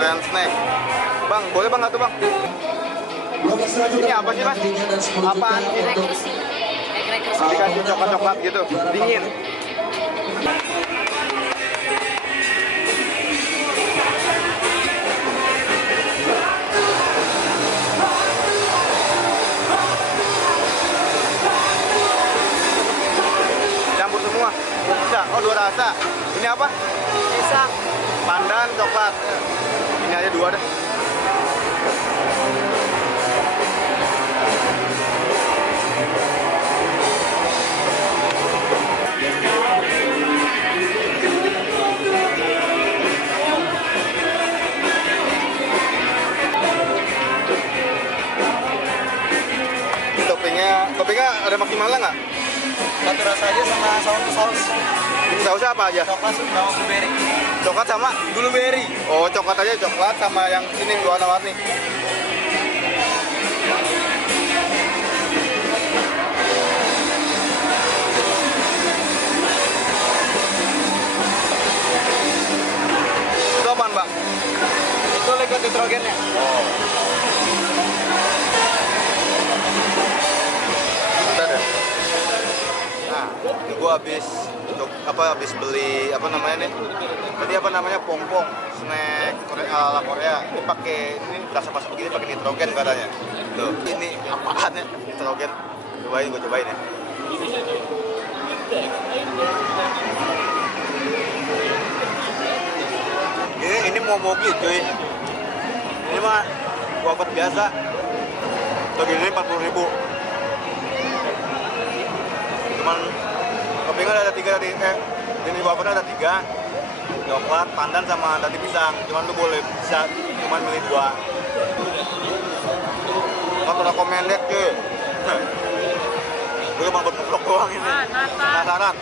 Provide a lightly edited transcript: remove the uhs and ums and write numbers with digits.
Korean snack. Bang, boleh bang nggak tuh bang? Ini apa sih mas? Apaan sih? Dikasih coklat-coklat gitu, dingin. Campur semua. Bisa. Oh, dua rasa. Ini apa? Bisa. Pandan coklat. Ini aja dua deh. Toppingnya ada maksimalnya nggak? Satu rasa aja sama saus. Ini sausnya apa aja? Coklat sama blueberry. Coklat sama? Blueberry. Oh, coklat aja, coklat sama yang ini warna-warni. Itu apaan, Mbak? Itu liquid nitrogennya. Oh. Bentar deh. Nah, ini gua habis beli apa namanya nih? Tadi apa namanya pompong snack Korea, ala Korea. Ini pakai ini berasa-berasa begini pakai nitrogen katanya. Tuh, ini apaan ya? Nitrogen. Gua cobain ya. Ini mau mogi cuy. Ini mah wafer biasa. Segini 40.000. Cuman toppingnya ada 3 tadi. Ini wafernya ada 3. Coklat, pandan sama tadi pisang. Cuman lu boleh bisa cuman milih 2. Not recommended cuy. Gue cuma buat ngeplok doang ini. Penasaran.